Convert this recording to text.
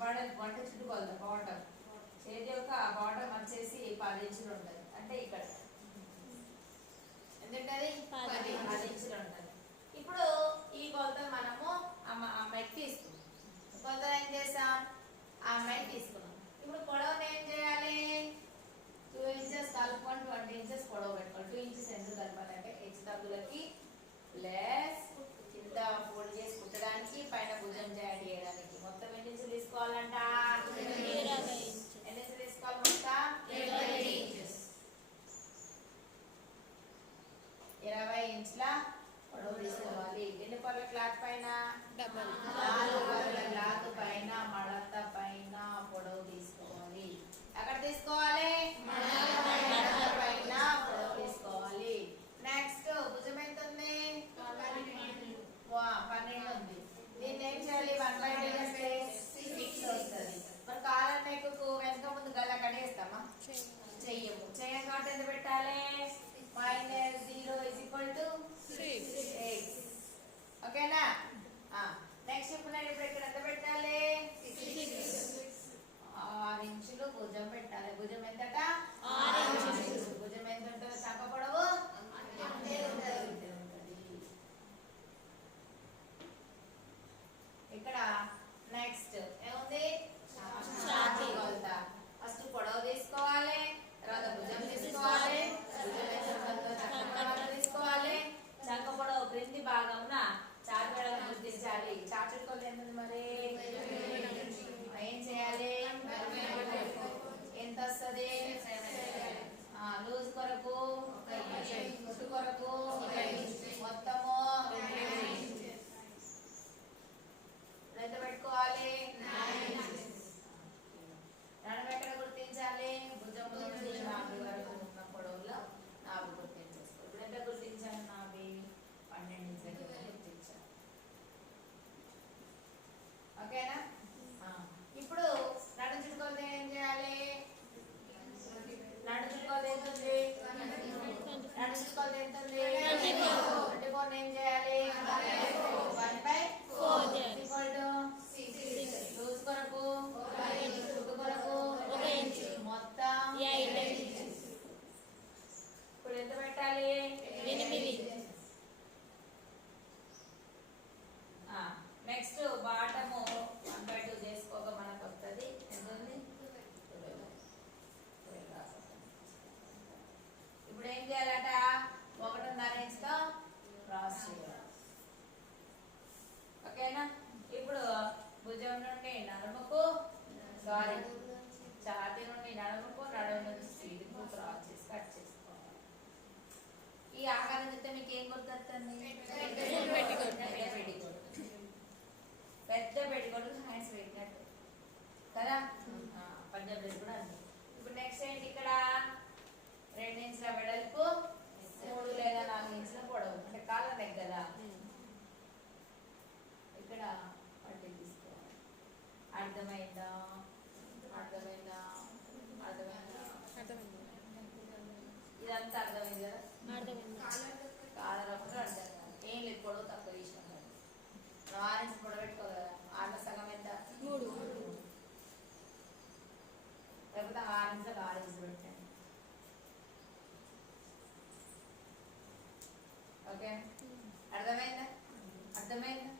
వంట చుట్టుకోవాలి బాటమ్ చేతి యొక్క బాటమ్ వచ్చేసి 10 ఇంచులు ఉంటుంది. అంటే ఇక్కడ ఎందుకంటే 10 ఇంచులు ఉంటుంది. ఇప్పుడు ఈ కొలతలు మనము అమ్మాయికి తీసుకున్నాం. కొలతలు ఏం చేసాం? ఆ అమ్మాయికి తీసుకున్నాం. ఇప్పుడు పొడవును ఏం చేయాలి? 2 ఇంచెస్ కలుపుకొని 20 ఇంచెస్ పొడవు పెట్టుకోవాలి. 2 ఇంచెస్ ఎందుకు కలపాలంటే హెచ్చు తగ్గులకి ప్లస్ కింద ఫోల్డ్ చేసి కుట్టడానికి, పైన భుజం జాయింట్ చేయడానికి మొత్తం ఎన్ని ఇంచులు తీసుకోవాలంట? 20 ఇంచులు. ఎన్ని ఇంచులు తీసుకోవాలి? మొత్తం 20 ఇంచెస్. 20 ఇంచుల పొడవు తీసుకోవాలి. ఎన్ని పర్ల క్లాత్ పైన? 4 పర్ల క్లాత్ పైన మడత పైన పొడవు తీసుకోవాలి. ఎక్కడ తీసుకోవాలి? మడత పైన పొడవు తీసుకోవాలి. నెక్స్ట్ భుజం ఎంత ఉంది? 12 ఉంది. దీన్ని ఏం చేయాలి? 1/10 అంటే 6 వస్తుంది. మరి కాలర్ నెక్కు వెనక ముందు గల్ల కడేస్తామా? చెయ్యము. చెయ్యం కాబట్టి ఎంత పెట్టాలి? -0 = 6. ఓకేనా? నెక్స్ట్ ఇప్పుడు నేను ఇక్కడ ఎంత పెట్టాలి? 6 ఇంచులు భుజం పెట్టాలి. భుజం ఎంతట? 6 ఇంచులు. భుజం ఎంత ఉంటుంది? చక్క పొడవు అంతే ఉంటుంది. ఇక్కడ నెక్స్ట్ ఏముంది? ఛాతీ కొలత. ఫస్ట్ పొడవు తీసుకోవాలి, తర్వాత భుజం తీసుకోవాలి, భుజం ఎంత ఉంటుందో చక్క తీసుకోవాలి. చక్క పొడవు క్రింది భాగంన ఛాతీ వెడల్పు గుర్తించాలి. ఛాతీ కొలత ఎంత ఉంది మరి? ఏం చేయాలి? ఎంత వస్తుంది? లూజ్ కొరకు, కుట్టు కొరకు మొత్తము ఎంత పెట్టుకోవాలి? 9. నడుము ఎక్కడ గుర్తించాలి? భుజం నుండి నాభి వరకు ఉన్న పొడవులో నాభి గుర్తించేసుకో. ఇప్పుడు ఎంత గుర్తించాలి? నాభి 12 ఇంచులకి గుర్తించాలి. ఓకేనా? ఇప్పుడు నడు చుట్టుకోతే ఏం చేయాలి? నడు చుట్టుకోతే ఎంత ఉంది? నడు చుట్టుకోతే ఎంత ఉంది? 24 ఏం చేయాలి? 1/4 లూజ్ కొరకు, కుట్టు కొరకు 1 ఇంచు మొత్తం 8 ఇంచెస్. ఇప్పుడు ఎంత పెట్టాలి? 8. నెక్స్ట్ బాటము 1/2 చేసుకోక మనకు వస్తుంది. ఎంత ఉంది? 12. ఇప్పుడు ఏం చేయాలట? 1.5 ఇంచుతో క్రాస్ చేయాలి. ఓకేనా? ఇప్పుడు భుజం నుండి నడుముకు, ఛాతీ నుండి నడుముకు, నడుము నుంచి సీటుకు క్రాస్ చేసి కట్ చేసుకోవాలి. ఈ ఆకారం చూస్తే మీకు ఏం గుర్తొస్తుంది? పెద్ద పెట్టికోట్ హ్యాండ్స్ పెట్టినట్టు కదా. పంజాబ్ డ్రెస్ కూడా అంతే. ఇప్పుడు నెక్స్ట్ ఏంటి? ఇక్కడ 2 ఇంచుల వెడల్పు, 3 లేదా 4 ఇంచుల పొడవు. అంటే కాలర్ నెక్ కదా. ఇక్కడ పట్టి తీసుకోవాలి. అర్థమైందా? అర్థమైందా? అర్థమైందా? ఇదంతా అర్థమైంది కదా. కాలర్ అప్పుడు అర్థం కాదు. ఏం లేదు, పొడవు తక్కువ తీసుకుంటారు. 6 ఇంచులు పొడవు పెట్టుకోగలరా? 6 సగం ఎంత? 3. లేకపోతే 6 ఇంచులకు 6 ఇంచులు పెట్టండి. ఓకే? అర్థమైందా? అర్థమైందా?